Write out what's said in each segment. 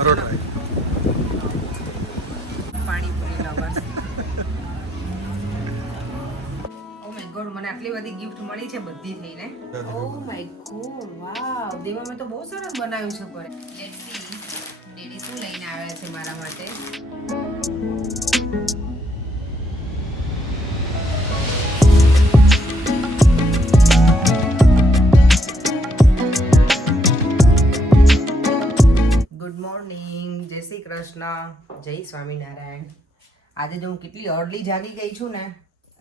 કરો try. Panipuri lovers. Oh my God, મને આટલી બધી ગિફ્ટ મળી છે બધી થઈને. ઓ માય ગોડ, વાવ, દેવા મેં તો બહુ સરસ બનાવ્યું છે પર. લેટ્સ સી ડેડી શું લઈને આવ્યા છે મારા માટે. ગુડ મોર્નિંગ, જય શ્રી કૃષ્ણ, જય સ્વામિનારાયણ. આજે જો હું કેટલી અર્લી જાગી ગઈ છું ને,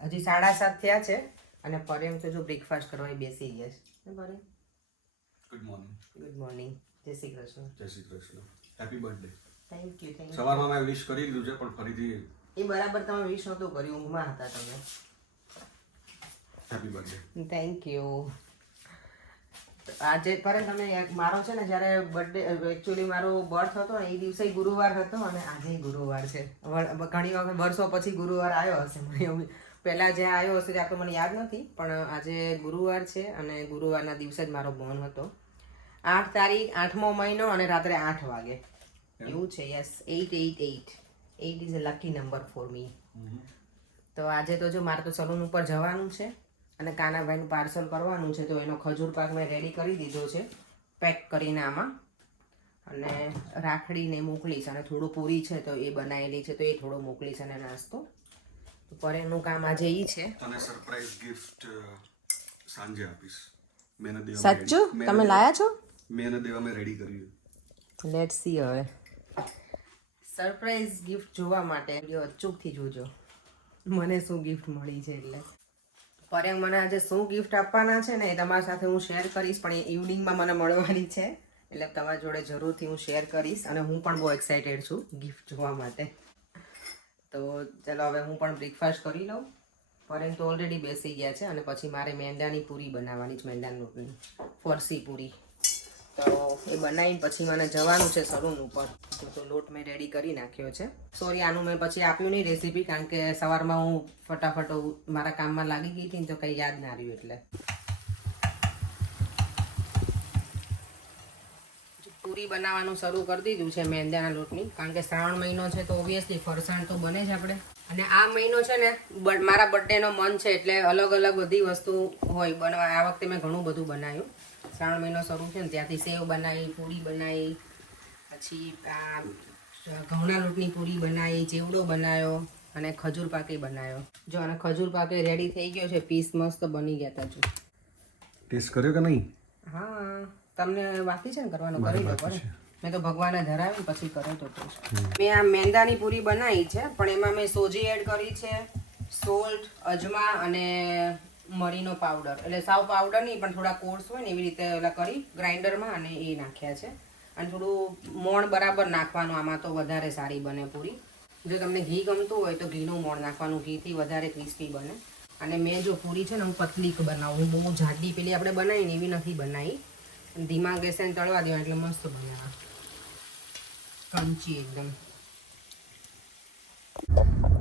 હજી 7:30 થયા છે અને પરેમ તો જો બ્રેકફાસ્ટ કરવા બેસી ગયા છે. પરેમ ગુડ મોર્નિંગ. ગુડ મોર્નિંગ, જય શ્રી કૃષ્ણ. જય Shri Krishna. Happy birthday. Thank you, thank you. સવારમાં મેં વિશ કરી દીધું છે પણ ફરીથી એ બરાબર તમે વિશ નહોતું કર્યું, ઊંઘમાં હતા તમે. Happy birthday. Thank you. આજે કરે તમે મારો છે ને જ્યારે બર્થડે એકચ્યુઅલી મારો બર્થ હતો ને એ દિવસે ગુરુવાર હતો અને આજે ગુરુવાર છે. ઘણી વખત વર્ષો પછી ગુરુવાર આવ્યો હશે, મને પહેલાં જે આવ્યો હશે ત્યાં તો મને યાદ નથી, પણ આજે ગુરુવાર છે અને ગુરુવારના દિવસે જ મારો બોર્ન હતો. 8 તારીખ, 8મો મહિનો અને રાત્રે 8 વાગે એવું છે. Yes, 888. 8 is a lucky number for me. તો આજે તો જો મારે તો સલૂન ઉપર જવાનું છે અને કાનાભાઈનું પાર્સલ કરવાનું છે, તો એનો ખજૂર પાક મેં રેડી કરી દીધો છે પેક કરીને આમાં, અને રાખડીને મોકલીશ. અને થોડું પૂરી છે તો એ બનાવેલી છે તો એ થોડું મોકલીશ અને નાસ્તો. તો પરેનું કામ આજે એ છે. તને સરપ્રાઈઝ ગિફ્ટ સાંજે આપીશ. મેને દેવા સાચું તમે લાયા છો? મેને દેવા મેં રેડી કર્યું. Let's see. હવે સરપ્રાઈઝ ગિફ્ટ જોવા માટે વિડીયો અચૂકથી જોજો, મને શું ગિફ્ટ મળી છે. એટલે પરે મને આજે શું ગિફ્ટ આપવાના છે ને એ તમારી સાથે હું શેર કરીશ, પણ એ ઇવનિંગમાં મને મળવાની છે એટલે તમારી જોડે જરૂરથી હું શેર કરીશ. અને હું પણ બહુ એક્સાઇટેડ છું ગિફ્ટ જોવા માટે. તો ચાલો હવે હું પણ બ્રેકફાસ્ટ કરી લઉં. પરેમ તો ઓલરેડી બેસી ગયા છે અને પછી મારે મેંદાની પૂરી બનાવવાની છે, મેંદાની રોટલી, ફરસી પૂરી. તો એ બનાવીને પછી મને જવાનું છે સલૂન ઉપર. તો લોટ મેં રેડી કરી નાખ્યો છે. સોરી, આનું મેં પછી આપ્યું નહીં રેસીપી, કારણ કે સવારમાં હું ફટાફટ મારા કામમાં લાગી ગઈ હતી ને તો કંઈ યાદ ના રહ્યું. એટલે પૂરી બનાવવાનું શરૂ કરી દીધું છે મેંદાના લોટની, કારણ કે શ્રાવણ મહિનો છે તો ઓબ્વિયસલી ફરસાણ તો બને જ આપણે. અને આ મહિનો છે ને મારા બર્થડેનો મન છે એટલે અલગ અલગ બધી વસ્તુ હોય બનવા. આ વખતે મેં ઘણું બધું બનાવ્યું. શ્રાવણ મહિનો શરૂ છે ને ત્યાંથી સેવ બનાવી, પૂરી બનાવી, પછી આ ઘઉંના લોટની પૂરી બનાવી, ચેવડો બનાવ્યો અને ખજૂર પાકે બનાવ્યો. જો અને ખજૂર પાકે રેડી થઈ ગયો છે, પીસ મસ્ત બની ગયા હતા. જો ટેસ્ટ કર્યો કે નહીં? હા, તમને બાકી છે ને કરવાનું, કરી લો. પડે મેં તો ભગવાને ધરાવી પછી કર્યો તો ટેસ્ટ. મેં આ મેંદાની પૂરી બનાવી છે, પણ એમાં મેં સોજી એડ કરી છે, સોલ્ટ, અજમા અને મરીનો પાવડર. એટલે સાવ પાવડર નહીં પણ થોડા કોર્સ હોય ને એવી રીતે ઓલા કરી ગ્રાઇન્ડરમાં અને એ નાખ્યા છે. અને થોડું મોણ બરાબર નાખવાનું, આમાં તો વધારે સારી બને પૂરી. જો તમને ઘી ગમતું હોય તો ઘીનું મોણ નાખવાનું, ઘીથી વધારે ક્રિસ્પી બને. અને મેં જો પૂરી છે ને હું પતલી બનાવું, હું બહુ જાડી પેલી આપણે બનાવી ને એવી નથી બનાવી. ધીમા ગેસે તળવા દેવા એટલે મસ્ત બનાવવા, ક્રન્ચી એકદમ.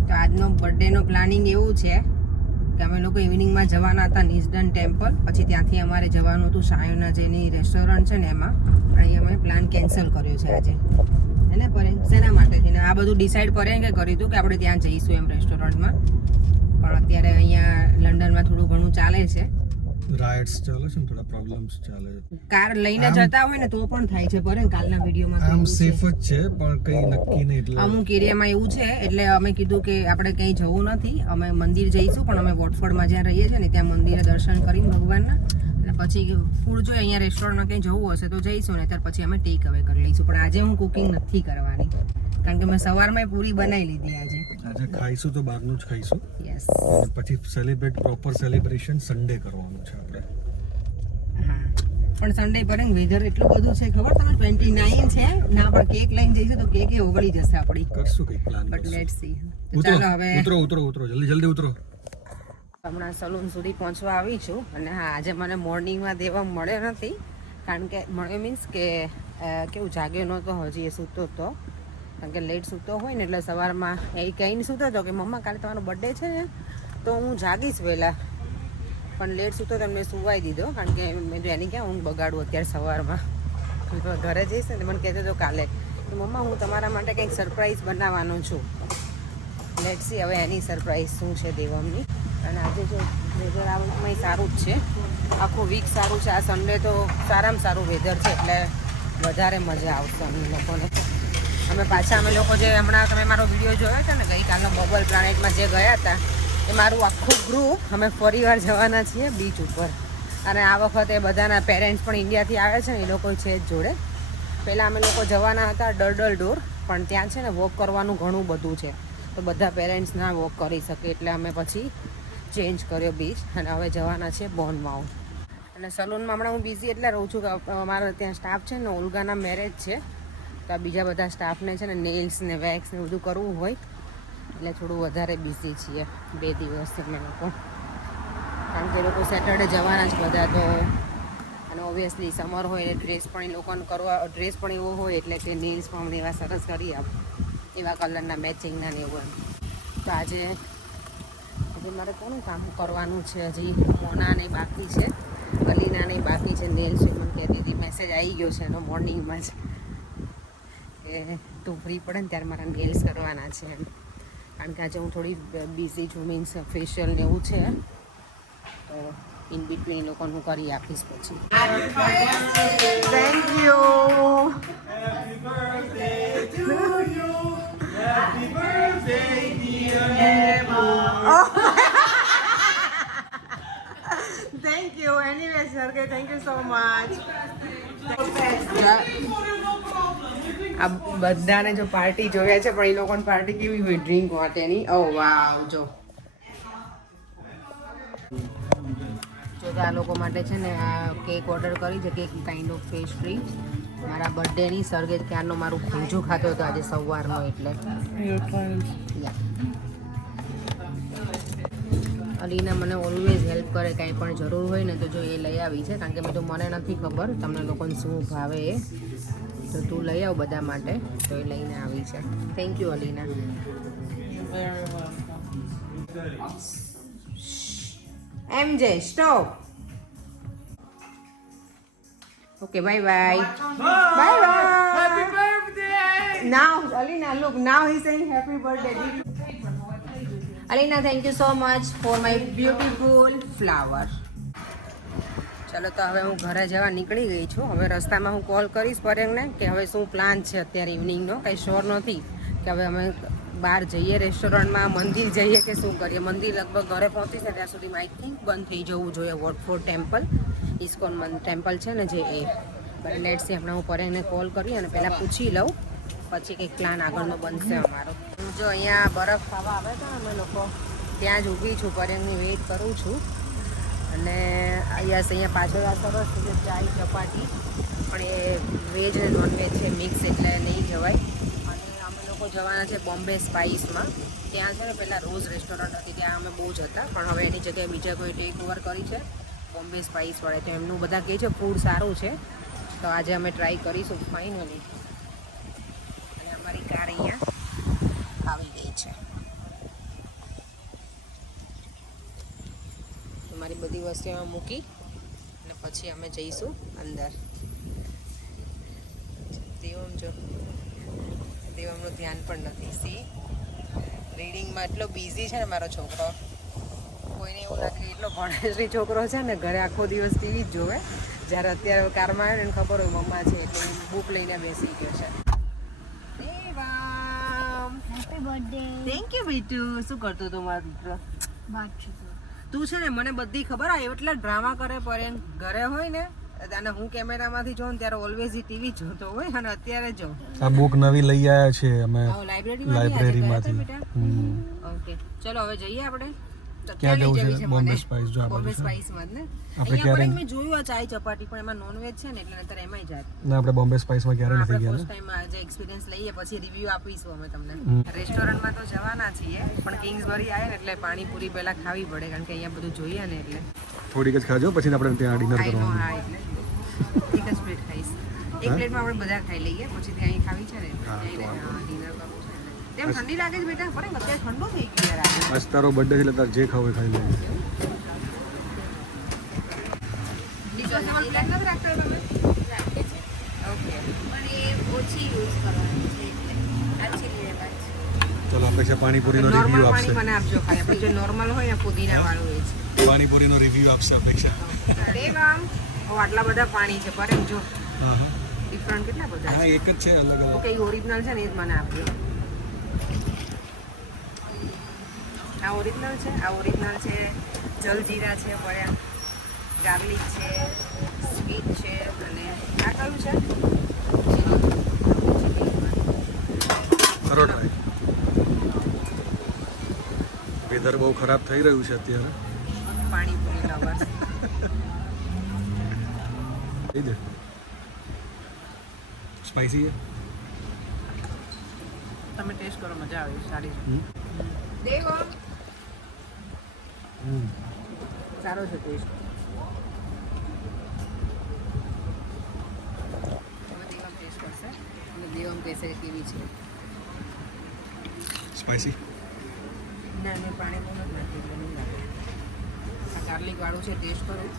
તો આજનો બર્થડેનો પ્લાનિંગ એવું છે કે અમે લોકો ઇવનિંગમાં જવાના હતા નિઝડન ટેમ્પલ, પછી ત્યાંથી અમારે જવાનું હતું સાયોના જેની રેસ્ટોરન્ટ છે ને એમાં. અહીં અમે પ્લાન કેન્સલ કર્યો છે આજે. એને પરે શેના માટેથી ને આ બધું ડિસાઈડ કરે કે કર્યું હતું કે આપણે ત્યાં જઈશું એમ રેસ્ટોરન્ટમાં. પણ અત્યારે અહીંયા લંડનમાં થોડું ઘણું ચાલે છે, રાઇટ્સ ચાલે છે ને, થોડા પ્રોબ્લેમ્સ ચાલે છે. કાર લઈને જતા હોય ને તો પણ થાય છે. પર કાલના વિડીયોમાં આમ સેફ જ છે પણ કઈ નક્કી નહીં. એટલે અમુક એરિયામાં એવું છે એટલે અમે કીધું કે આપણે ક્યાંય જવું નથી, અમે મંદિર જઈશું. પણ અમે વોટફોર્ડમાં જ્યાં રહીએ છીએ ને ત્યાં મંદિરે દર્શન કરીને ભગવાનના, અને પછી ફૂડ જોઈએ અહીંયા રેસ્ટોરન્ટમાં કંઈ જવું હશે તો જઈશું, ને ત્યાર પછી અમે ટેક અવે કરી લઈશું. પણ આજે હું કુકિંગ નથી કરવાની, કારણ કે મેં સવારમાં પૂરી બનાવી લીધી. આજે ખાઈશું તો બહારનું જ ખાઈશું. યસ. પછી સેલિબ્રેટ, પ્રોપર સેલિબ્રેશન સન્ડે કરવાનું છે આપણે. હા, પણ સન્ડે પર વેધર એટલું બધું છે ખબર તમને, 29 છે ના, પણ કેક લઈને જઈશું તો કેક એ ઓગળી જશે આપણી. કરશું કંઈક પ્લાન. But let's see. ચાલો હવે ઉતરો જલ્દી ઉતરો. હમણાં સલૂન સુધી પહોંચવા આવી છું. અને હા, આજે મને મોર્નિંગમાં દેવા મળ્યો નથી, કારણ કે મળ્યો મીન્સ કે કેવું જાગ્યો નહોતો હજી, એ સૂતો હતો. કારણ કે લેટ સૂતો હોય ને એટલે સવારમાં એ કહીને સૂતો હતો કે મમ્મા કાલે તમારો બર્થડે છે ને તો હું જાગીશ વહેલા. પણ લેટ સૂતો તો મેં સુવાઈ દીધો, કારણ કે મેં જો એની ક્યાં ઊંઘ બગાડું અત્યારે સવારમાં. ઘરે જઈશ ને મને કહેતો હતો કાલે તો મમ્મા હું તમારા માટે કંઈક સરપ્રાઈઝ બનાવવાનો છું. લેટ્સ સી હવે એની સરપ્રાઈઝ શું છે દેવમની. અને આજે જો વેધર આવવામાં સારું જ છે, આખું વીક સારું છે. આ સન્ડે તો સારામાં સારું વેધર છે એટલે વધારે મજા આવશે અમને લોકોને. અમે લોકો જે હમણાં તમે મારો વિડીયો જોયો હતો ને ગઈકાલનો બબલ પ્લાનેટમાં જે ગયા હતા, એ મારું આખું ગ્રુપ અમે ફરીવાર જવાના છીએ બીચ ઉપર. અને આ વખતે બધાના પેરેન્ટ્સ પણ ઇન્ડિયાથી આવે છે ને, એ લોકો છે જ જોડે. પહેલાં અમે લોકો જવાના હતા ડરડલ ડોર, પણ ત્યાં છે ને વોક કરવાનું ઘણું બધું છે, તો બધા પેરેન્ટ્સ ના વોક કરી શકે એટલે અમે પછી ચેન્જ કર્યો બીચ અને હવે જવાના છે બોર્નમાઉથ. અને સલૂનમાં હમણાં હું બિઝી એટલે રહું છું કે અમારા ત્યાં સ્ટાફ છે ને ઓલ્ગાના મેરેજ છે, તો આ બીજા બધા સ્ટાફને છે ને નેલ્સ ને વેક્સ ને બધું કરવું હોય એટલે થોડું વધારે બિઝી છીએ 2 દિવસથી અમે લોકો. કારણ કે એ લોકો સેટરડે જવાના જ બધા, તો અને ઓબ્વિયસલી સમર હોય એટલે ડ્રેસ પણ એ લોકોને ડ્રેસ પણ એવો હોય એટલે કે નેલ્સ પણ એવા સરસ કરી આપ એવા કલરના મેચિંગના ને એવું. તો આજે મારે કોનું કામ કરવાનું છે, હજી મોનાને બાકી છે, અલીનાને બાકી છે નેલ્સ. મને કહેતી હતી મેસેજ આવી ગયો છે એનો મોર્નિંગમાં જ કે તું ફ્રી પડે ને ત્યારે મારા નેલ્સ કરવાના છે એમ. કારણ કે આજે હું થોડી બિઝી છું, મીન્સ ફેશિયલ ને એવું છે, તો ઇન બિટવીન લોકોને હું કરી આપીશ પછી. Thank you. Happy birthday to you. Happy birthday dear Emma. Thank you. Anniversary કે થેન્ક યુ સો મચ. આ બધાને જો પાર્ટી જોઈએ છે, પણ એ લોકોને પાર્ટી કેવી હોય ડ્રિંક માટેની. ઓ વાવ, જો આ લોકો માટે છે ને આ કેક ઓર્ડર કરી છે, કેક કાઇન્ડ ઓફ પેસ્ટ્રી. મારા બર્થડેની સરગેજ ક્યારનો મારું ખુંજું ખાતો હતો આજે સવારનો એટલે. અલીના મને ઓલવેઝ હેલ્પ કરે, કાંઈ પણ જરૂર હોય ને તો જો એ લઈ આવી છે. કારણ કે મેં તો મને નથી ખબર તમને લોકોને શું ભાવે એ, તો તું લઈ આવ બધા માટે, તો એ લઈને આવી છે. Thank you Alina. MJ, stop. Okay, bye bye. Bye bye. Happy birthday. Now, Alina, look. Now he's saying happy birthday. Alina, thank you so much for my beautiful flower. ચલો તો હવે હું ઘરે જવા નીકળી ગઈ છું. હવે રસ્તામાં હું કોલ કરીશ પરેંગને કે હવે શું પ્લાન છે અત્યારે ઇવનિંગનો. કંઈ શ્યોર નથી કે હવે અમે બહાર જઈએ રેસ્ટોરન્ટમાં, મંદિર જઈએ કે શું કરીએ. મંદિર લગભગ ઘરે પહોંચીશ ને ત્યાં સુધીમાં આઈ થિંક બંધ થઈ જવું જોઈએ. વોટફોર્ડ ટેમ્પલ, ઇસ્કોન ટેમ્પલ છે ને જે એ. બટ લેટ્સ સી, હમણાં હું પરેંગને કોલ કરી અને પહેલાં પૂછી લઉં, પછી કંઈક પ્લાન આગળનો બનશે અમારો. હું જો અહીંયા બરફ ખાવા આવે છે ને અમે લોકો, ત્યાં જ ઊભી છું, પરેંગની વેઇટ કરું છું. અને અહીંયા પાછળ આ સરસ છે ચાય ચપાટી, પણ એ વેજ અને નોનવેજ છે મિક્સ એટલે નહીં જવાય. અને અમે લોકો જવાના છે બોમ્બે સ્પાઇસમાં. ત્યાં છે ને પહેલાં રોઝ રેસ્ટોરન્ટ હતી, ત્યાં અમે બહુ જ હતા, પણ હવે એની જગ્યાએ બીજા કોઈ ટેક ઓવર કરી છે બોમ્બે સ્પાઇસ વાળે. તો એમનું બધા કહે છે ફૂડ સારું છે, તો આજે અમે ટ્રાય કરીશું ફાઇનલી. અને અમારી કાર અહીંયા આવી ગઈ છે. મારી બધી વસ્તુ એમાં મૂકી અને પછી અમે જઈશું અંદર. દેવમનું ધ્યાન પણ નથી. સી, રીડિંગમાં એટલો બિઝી છે ને મારો છોકરો. કોઈને એવું લાગે એટલો ભણેલી છોકરો છે ને, ઘરે આખો દિવસ ટીવી જ જોવે. જ્યારે અત્યારે કારમાં આવે ને ખબર હોય મમ્મા છે એટલે બુક લઈને બેસી ગયો છે. Devam, happy birthday. Thank you બીટુ. શું કરતો હતો મારો દીકરો? તું છે ને મને બધી ખબર આ એટલા ડ્રામા કરે પરેન ઘરે હોય ને, અને હું કેમેરામાંથી જોઉં ને ત્યારે ઓલવેઝ ટીવી જોતો હોય. અને અત્યારે જો આ બુક નવી લઈ આવ્યા છે અમે લાઇબ્રેરીમાંથી. ઓકે ચલો હવે જઈએ આપણે. ક્યાં જવું છે? બોમ્બે સ્પાઇસ. જો બોમ્બે સ્પાઇસમાં ને આપણે ક્યારે મેં જોયું આ ચાય ચપાટી, પણ એમાં નોનવેજ છે ને એટલે નતર એમાંય જાય. ના, આપણે બોમ્બે સ્પાઇસમાં ક્યારે નથી આપણે ગયા. ફર્સ્ટ ટાઈમ આજે એક્સપિરિયન્સ લઈએ પછી રિવ્યુ આપીશું અમે તમને. રેસ્ટોરન્ટમાં તો જવાના છીએ, પણ કિંગ્સબરી આવે ને એટલે પાણીપુરી પહેલા ખાવી પડે, કારણ કે અહીંયા બધું જોઈએ ને એટલે. થોડીક જ ખાજો, પછી આપણે ત્યાં ડિનર કરવાનું. હા, એટલે એક જ પ્લેટ ખાઈશ. એક પ્લેટમાં આપણે બધા ખાઈ લઈએ, પછી ત્યાં ખાવી છે ને ડિનર કરવું છે. તેમ ઠંડી લાગે છે બેટા? ફરે અત્યારે ઠંડુ થઈ ગયું યાર. આજ તારો બર્થડે છે એટલે તારે જે ખાવું ખાઈ લે. ઓકે, પણ એ ઓછી યુઝ કરવાની. ચલો અપેક્ષા પાણીપુરીનો નોર્મલ રિવ્યુ પાણી આપશે મને આપજો ખાલી આપણે જે નોર્મલ હોય ને પુદીના વાળું એ છે પાણીપુરીનો રિવ્યુ આપશે અપેક્ષા દેવામ આટલા બધા પાણી છે પર એમ જો હા હા ડિફરન્ટ કેટલા બધા હા છે એક જ છે અલગ અલગ ઓકે ઓરિજિનલ છે ને એ જ મને આપજો આ ઓરિજિનલ છે જલજીરા છે પડ્યા ગાર્લિક છે સ્વીટ છે અને આ કયું છે કરો ટ્રાય વેધર બહુ ખરાબ થઈ રહ્યું છે અત્યારે પાણીપુરી લવર્સ કહી દે સ્પાઈસી છે તમે ટેસ્ટ કરો મજા આવે સારી હમ. દેવો હમ સારો છે ટેસ્ટ હવે દેવમ ટેસ્ટ કરશે અને દેવમ કહેશે કે કેવી છે સ્પાઈસી ના મેં પાણી બહુ નથી નાખ્યું એટલે નહીં લાગે આ ગાર્લિક વાળું છે ટેસ્ટ કરું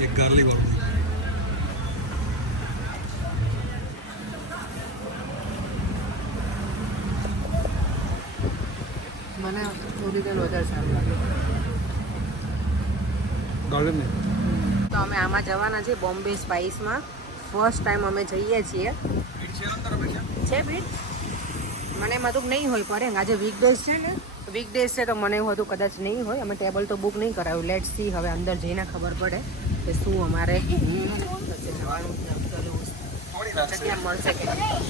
એક ગાર્લિક વાળું મને ઓરિજિનલ વધારે સારું લાગે ગાર્લિક ને તો અમે આમાં જવાના છીએ બોમ્બે સ્પાઇસમાં ફર્સ્ટ ટાઈમ અમે જઈએ છીએ છે ભીડ મને એમાં તો નહીં હોય પડે આજે વીકડેઝ છે ને વીકડેઝ છે તો મને એવું હતું કદાચ નહીં હોય અમે ટેબલ તો બુક નહીં કરાવ્યું લેટ સી હવે અંદર જઈને ખબર પડે કે શું અમારે જવાનું જગ્યા મળશે કે નહીં.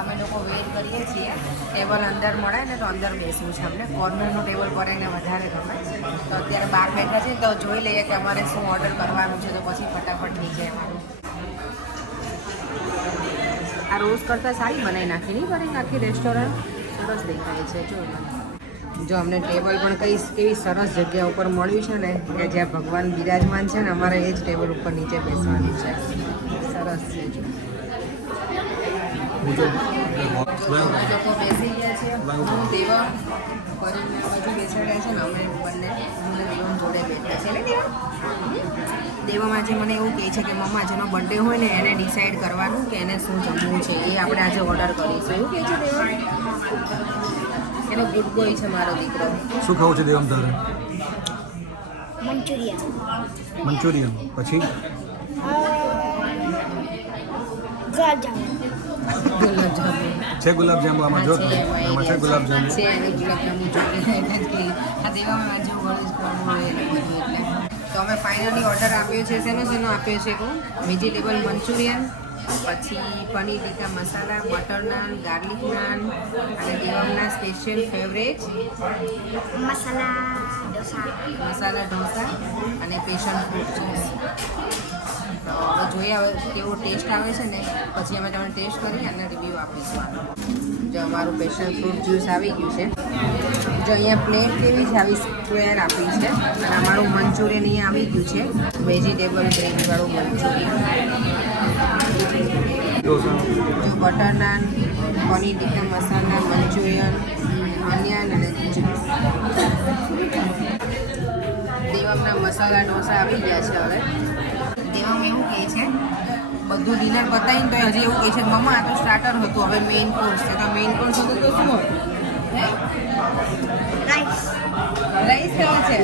અમે લોકો વેઇટ કરીએ છીએ ટેબલ અંદર મળે ને તો અંદર બેસવું છે અમને કોર્નરનું ટેબલ પર એને વધારે ગમે તો અત્યારે બહાર બેઠા છે તો જોઈ લઈએ કે અમારે શું ઓર્ડર કરવાનું છે તો પછી ફટાફટ થઈ જાય અમારું આ રોજ કરતાં સારી બનાવી નાખી નહીં પડે આખી રેસ્ટોરન્ટ સરસ દેખાય છે જો અમને ટેબલ પણ કેવી સરસ જગ્યા ઉપર મળ્યું છે ને કે જ્યાં ભગવાન બિરાજમાન છે ને અમારે એ જ ટેબલ ઉપર નીચે બેસવાનું છે સરસ છે જો અમે લોકો બેસી ગયા છે હું દેવા કરીને આ બાજુ બેસાડ્યા છે ને અમે બંને હું દેવમ જોડે બેઠા છે ને દેવામાં આજે મને એવું કહે છે કે મમ્મા જેનો બર્થડે હોય ને એને ડિસાઈડ કરવાનું કે એને શું જમવું છે એ આપણે આજે ઓર્ડર કરીશું એવું કહે છે દેવા એનો ગુડ બોય છે મારો દીકરો શું ખાવું છે દેવમ તારે મંચુરિયન મંચુરિયન પછી ગુલાબજામુન ગુલાબજામુન છે ગુલાબજાંબુ આમાં જો આમાં છે ગુલાબજાંબુ છે અને ગુલાબજામુન જોડે એટલે જ કહી આ દેવામાં જેવું ગણેશ કરવું હોય એટલે બધું એટલે તો અમે ફાઇનલી ઓર્ડર આપ્યો છે શેનો આપ્યો છે કહું વેજીટેબલ મંચુરિયન પછી પનીર ટીકા મસાલા બટર નાન ગાર્લિક નાન અને દેવમના સ્પેશિયલ ફેવરેટ મસાલા ઢોસા અને પેશન ફ્રૂટ જ્યુસ તો હવે જોઈએ હવે કેવો ટેસ્ટ આવે છે ને પછી અમે તમને ટેસ્ટ કરી અને રિવ્યૂ આપીશું જો અમારું પેશન ફ્રૂટ જ્યુસ આવી ગયું છે જો અહીંયા પ્લેટ કેવી છે આવી સ્ક્વેર આપી છે અને અમારું મંચુરિયન અહીંયા આવી ગયું છે વેજીટેબલ ગ્રેવીવાળું મંચુરિયન જો butter naan paneer tikka masala Manchurian onion અને જ્યુસ દેવમના મસાલા ઢોસા આવી ગયા છે હવે દેવમ એવું કહે છે બધું ડિનર બતાવીને તો હજી એવું કહે છે મમ્મા આ તો સ્ટાર્ટર હતું હવે મેઇન કોર્સ છે તો મેઇન કોર્સ હતું તો શું હતું રાઈસ ખાવા છે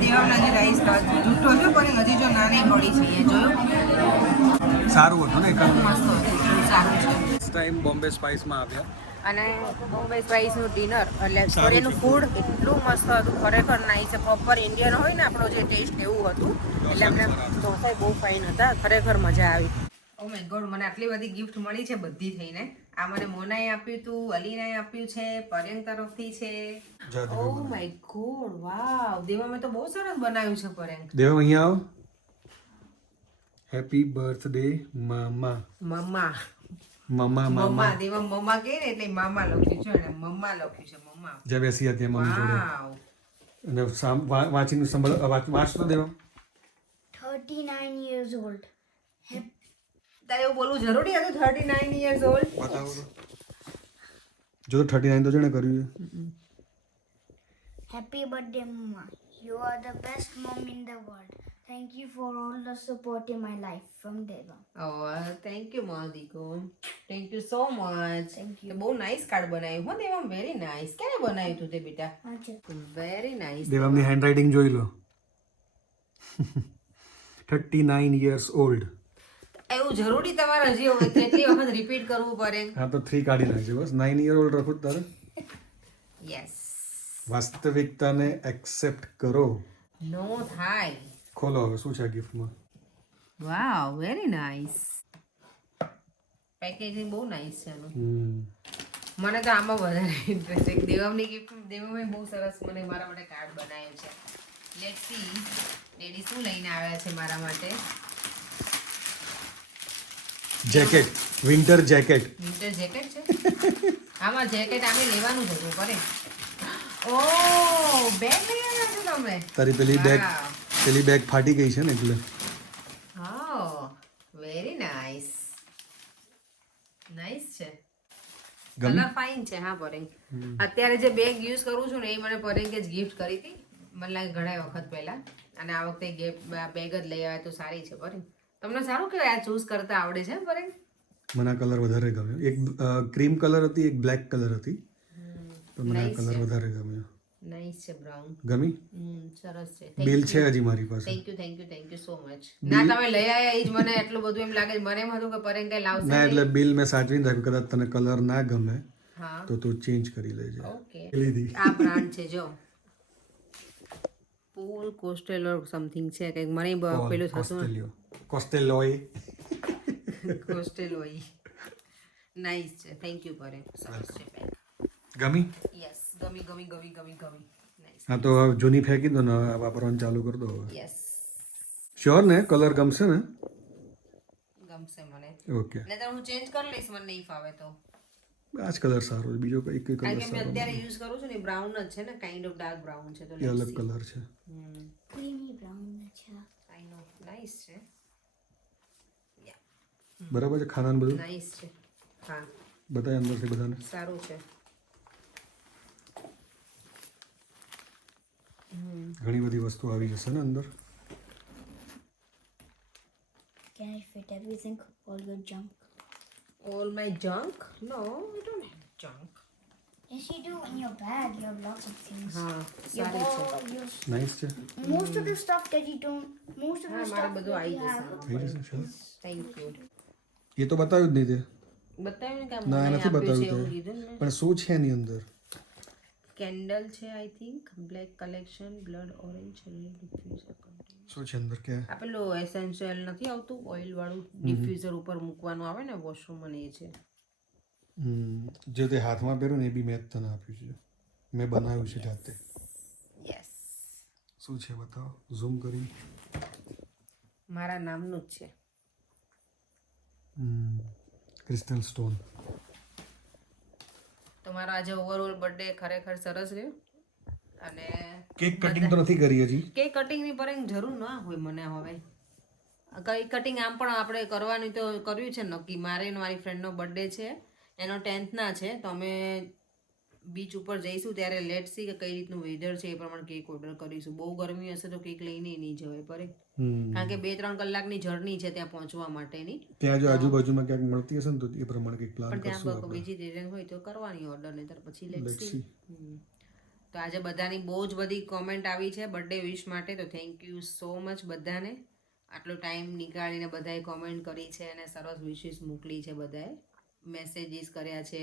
દેવમના હજી રાઈસ ખાવા જૂઠો છે પણ હજી જો નાની પડી છે અહીંયા જોયું સારું હતું ને મસ્ત હતું સારું છે ટાઈમ બોમ્બે સ્પાઇસમાં આવ્યા અને બોમ્બે સ્પાઇસનું ડિનર એટલે કોરિયનનું ફૂડ એટલું મસ્ત હતું ખરેખર નાઈસ પ્રોપર ઇન્ડિયન હોય ને આપણો જે ટેસ્ટ એવું હતું એટલે અમને ઢોસા બહુ ફાઇન હતા ખરેખર મજા આવી ઓ માય ગોડ મને આટલી બધી ગિફ્ટ મળી છે બધી થઈને આ મને મોનાએ આપ્યું હતું અલીનાએ આપ્યું છે પર્યંક તરફથી છે ઓ માય ગોડ વાવ દેવા મેં તો બહુ સરસ બનાવ્યું છે પર્યંક દેવ અહીંયા આવો હેપી બર્થડે મામા મમ્મા મમ્મા દેવા મમ્મા કહે ને એટલે મામા લખ્યું છે અને મમ્મા લખ્યું છે મમ્મા જ્યાં બેસી હતી મમ્મી જોડે વાવ અને વાંચીને વાંચતો દેવો 39 years old. તારે એવું બોલવું જરૂરી હતું 39 years old બતાવો જો 39 તો જેણે કર્યું Happy birthday, Mama. You are the best mom in the world. Thank thank you for all the support in my life from Deva. Thank you માદિકો, thank you so much. Thank you. બહુ nice card બનાવ્યું હો Devam, very nice. ક્યારે બનાવ્યું તું તે બેટા? Acha. Very nice. દેવામની હેન્ડરાઇટિંગ જોઈ લો. 39 years old. એવું જરૂરી તમારે હજી હવે કેટલી વખત રિપીટ કરવું પડે? હા તો 3 કાઢી નાખજે બસ. 9 year old રાખો તારે. યસ. વાસ્તવિકતાને એક્સેપ્ટ કરો. નો થાય. ખોલો હવે શું છે આ ગિફ્ટમાં. વાવ, વેરી નાઇસ. પેકેજિંગ બહુ નાઇસ છે એનું. મને તો આમાં વધારે ઇન્ટરેસ્ટ છે. દેવમની ગિફ્ટ, દેવમે બહુ સરસ મને મારા માટે કાર્ડ બનાવ્યું છે. લેટ્સ સી ડેડી શું લઈને આવ્યા છે મારા માટે. Jacket, winter jacket. Winter jacket છે. આમાં જેકેટ આમે લેવાનું જ હતું પડે. ઓ બેગ લઈ આવ્યા છો તમે? તારી પેલી બેગ ફાટી ગઈ છે ને એટલે. હા, વેરી નાઇસ. નાઇસ છે. ગમી? કલર ફાઇન છે. હા પરેંગ, અત્યારે જે બેગ યુઝ કરું છું ને એ મને પરેંગે જ ગિફ્ટ કરી હતી. મને લાગે ઘણા વખત પહેલા, અને આ વખતે બેગ જ લઈ આવ્યા તો સારી છે પરેંગ. તમને સારું કહેવાય આ ચૂઝ કરતા આવડે છે પરેંગ. મને આ કલર વધારે ગમ્યો. એક ક્રીમ કલર હતી, એક બ્લેક કલર હતી, તો મને આ કલર વધારે ગમ્યો. નાઇસ છે. બ્રાઉન. ગમી? સરસ છે. બિલ છે હજી મારી પાસે. Thank you so much. ના તમે લઈ આયા એ જ મને એટલું બધું એમ લાગે. મને એમ હતું કે પરેંગ કઈ લાવશે ના એટલે બિલ મેં સાચવીને રાખ્યું. કદાચ તને કલર ના ગમે હા તો તું ચેન્જ કરી લેજે. ઓકે. લીધી. આ બ્રાન્ડ છે જો, પોલ કોસ્ટેલો સમથિંગ છે કંઈક. મને પેલું થતું કોસ્ટેલોય. કોસ્ટેલો. નાઇસ છે. થેન્ક યુ પરેંગ. સરસ છે બેગ. ગમી? યસ, ગમી. નાઇસ. હા તો હવે જૂની ફેંકી દો ને હવે વાપરવાનું ચાલુ કરી દો હવે. યસ, શ્યોર ને કલર ગમશે ને? ગમશે મને. ઓકે. નહીતર હું ચેન્જ કરી લઈશ, મને નહીં ફાવે તો. આ જ કલર સારો છે, બીજો કઈ કલર કારણ કે મેં સારો અત્યારે યુઝ કરું છું ને બ્રાઉન જ છે ને, કાઇન્ડ ઓફ ડાર્ક બ્રાઉન છે તો એ અલગ કલર છે. Creamy brown. Acha. આઈ નો. નાઇસ છે. બરાબર છે. ખાનાનું બધું નાઇસ છે. હા, બતાય અંદરથી બધાને. સારું છે. ઘણી બધી વસ્તુ આવી જશે ને અંદર. Can I fit everything? All your junk? All my junk? No, I don't have junk. Yes, you do. In your bag, you have lots of things. હા, Your સારી છે. ball, your નાઇસ છે. most of the stuff that you don't. Most of હા, the મારે stuff બધું that આવી you જશે have. થઈ જશે sure. Thank you. એ તો બતાવ્યું જ નહીં તે. બતાવ્યું ને કે ના મને નથી આપ્યું છે બતાવ્યું એવું તે. કીધું ને. પણ શું છે એની અંદર? કેન્ડલ છે I think. Black collection, blood orange diffuser. શું છે અંદર કે? આ પેલું એસેન્શિયલ નથી આવતું ઓઇલ વાળું ડિફ્યુઝર ઉપર મૂકવાનું આવે ને વોશરૂમ, અને એ છે. જે તે હાથમાં પહેર્યું ને એ બી મેં જ તને આપ્યું છે. મેં બનાવ્યું છે જાતે. યસ, શું છે બતાવો ઝૂમ કરી. મારા નામનું જ છે. Crystal stone. તો મારો આજે ઓવરઓલ બર્થડે ખરેખર સરસ રહ્યો. અને કેક કટિંગ તો નથી કરી હજી. કેક કટિંગની પર જરૂર ના હોય મને હવે. કઈ કટિંગ આમ પણ આપણે કરવાની તો કર્યું છે નક્કી. મારે ને મારી ફ્રેન્ડનો બર્થડે છે, એનો 10th ના છે, તો અમે બીચ ઉપર જઈશું ત્યારે લેટ સી કે કઈ રીતનું વેધર છે એ પ્રમાણે કેક ઓર્ડર કરીશું. બહુ ગરમી હશે તો કેક લઈને નહીં જવાય પડે, કારણ કે 2-3 કલાકની જર્ની છે ત્યાં પહોંચવા માટેની. ત્યાં જો આજુબાજુમાં ક્યાંક મળતી હશે ને તો એ પ્રમાણે કંઈક પ્લાન પણ કરશું ત્યાં આપણે. વેજીટેરિયન હોય તો કરવાની ઓર્ડર, નહીં તો પછી લેટ Let's સી. તો આજે બધાની બહુ જ બધી કોમેન્ટ આવી છે બર્થડે વિશ માટે, તો થેન્ક યુ સો મચ બધાને. આટલો ટાઈમ નીકાળીને બધાએ કોમેન્ટ કરી છે અને સરસ વિશિસ મોકલી છે. બધાએ મેસેજીસ કર્યા છે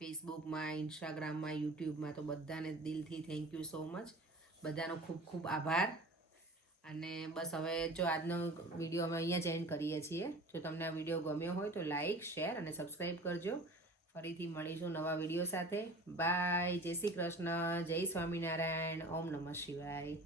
ફેસબુકમાં, ઇન્સ્ટાગ્રામમાં, યુટ્યુબમાં. તો બધાને દિલથી થેન્ક યુ સો મચ. બધાનો ખૂબ ખૂબ આભાર. અને બસ હવે જો આજનો વિડીયો અમે અહીંયા જ એન્ડ કરીએ છીએ. જો તમને આ વિડીયો ગમ્યો હોય તો લાઇક, શેર અને સબસ્ક્રાઈબ કરજો. ફરીથી મળીશું નવા વિડીયો સાથે. બાય. જય શ્રી કૃષ્ણ. જય સ્વામિનારાયણ. ઓમ નમઃ શિવાય.